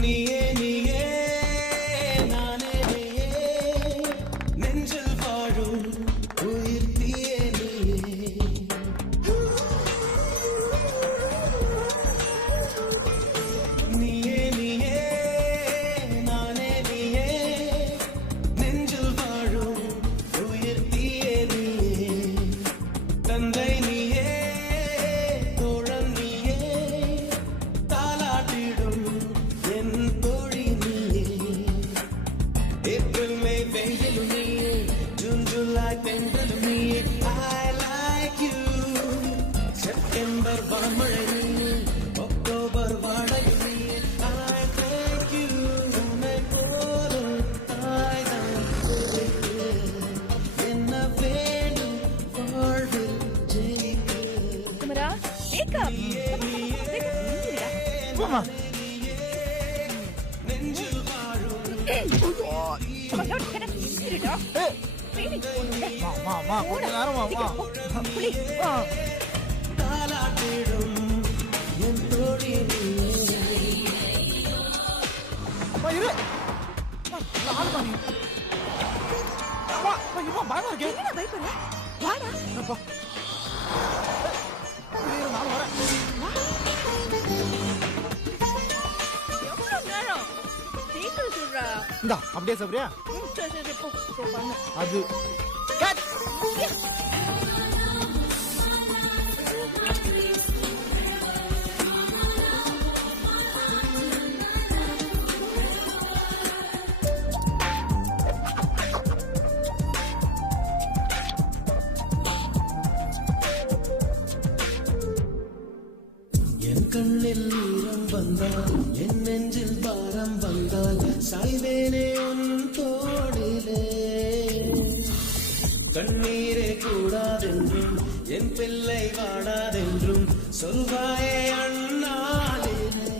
நீயே நீயே நானே நீயே நெஞ்சில் வாழும் உயிர் தீயே நீயே நீயே நானே நீயே நெஞ்சில் வாழும் உயிர் தீயே நீயே தந்தை நீயே தோழன் நீயே தாலாட்டிடும் என் தோழி நீயே ஏப்ரல் மே வெயிலும் நீயே ஜூன் ஜூலை பெண்களும் நீயே I like you செப்டம்பர் வான்மழை நீயே அக்டோபர் வாடையும் நீயே I thank you உன்னை போலும் தாய்தான் என்ன வேண்டும் வாழ்வில் ஜெயிக்க குமரா wake up போமா நெஞ்சில் வாழும் Come on, get up. Sit up. Training மா கொஞ்ச நேரமா மா Please. தாலாட்டிடும் என் தோழி நீயே மா இரு ஆளு நீ மா இவன் பயமா இருக்கே என்ன பயப்படுற? வாடா. அப்பா இரு நான் வரேன் எவ்வளவு நேரம்? சீக்கிரம் சொல்றா. இந்தா அப்படியே சாப்பிடுறியா சரி, போ பண்ணு. அது கட் என் கண்ணில் ஈரம் வந்தால் என் நெஞ்சில் பாரம் வந்தால் சாய்வேனே உன் தோளிலே கண்ணீரே கூடாதென்றும் என் பிள்ளை வாடாதென்றும் சொல்வாயே அண்ணாளிலே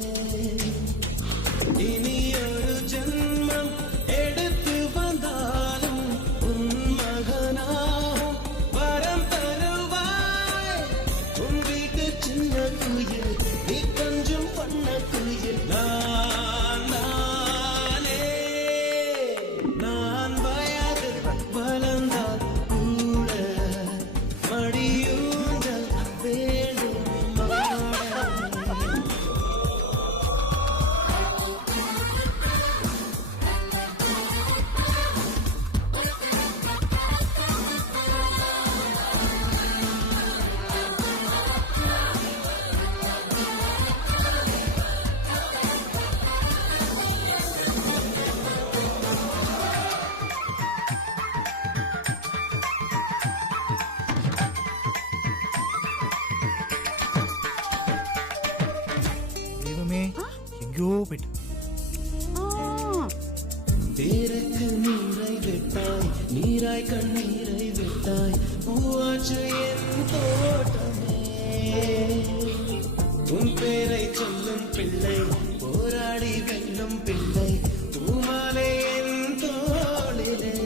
இனி ஒரு ஜென்மம் எடுத்து வந்தாலும் உன் மகனாகும் வரம் தருவாய் உன் வீட்டு சின்ன குயில் நீ கொஞ்சம் பண்ண குயில் நான் வயது வளர்ந்தால் கூட மடியூஞ்சல் வேண்டும் தெய்வமே எங்கோ போயிட்டு தேருக்கு நீரை விட்டாய் நீராய் கண்ணீரை விட்டாய் பூவாச்சு என் தோட்டமே உன் பேரை சொல்லும் பிள்ளை போராடி வெல்லும் பிள்ளை பூமாலை என் தோளிலே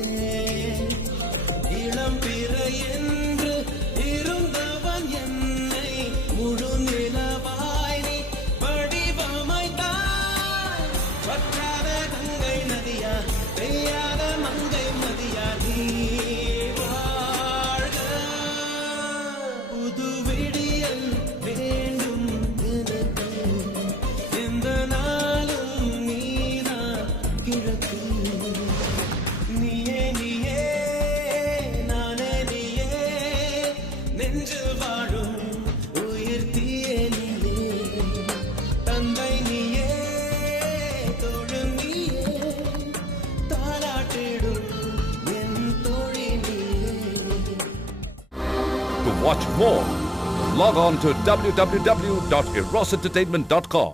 இளம் பிறை என்று இருந்தவன் என்னை முழு நிலவாய் நீ வடிவமைத்தாய் வற்றாத கங்கை நதியா பெய்யாத மங்கை மதியா நீ வாழ்க புது விடியல் வேண்டும் எனக்கு எந்த நாளும் நீதான் கிழக்கு நீயே நீயே நானே நீயே நெஞ்சில் வாழும் உயிர் தீயே நீயே தந்தை நீயே தோழன் நீயே தாலாட்டிடும் என் தோழி நீயே. To watch more, log on to www.erosentertainment.com.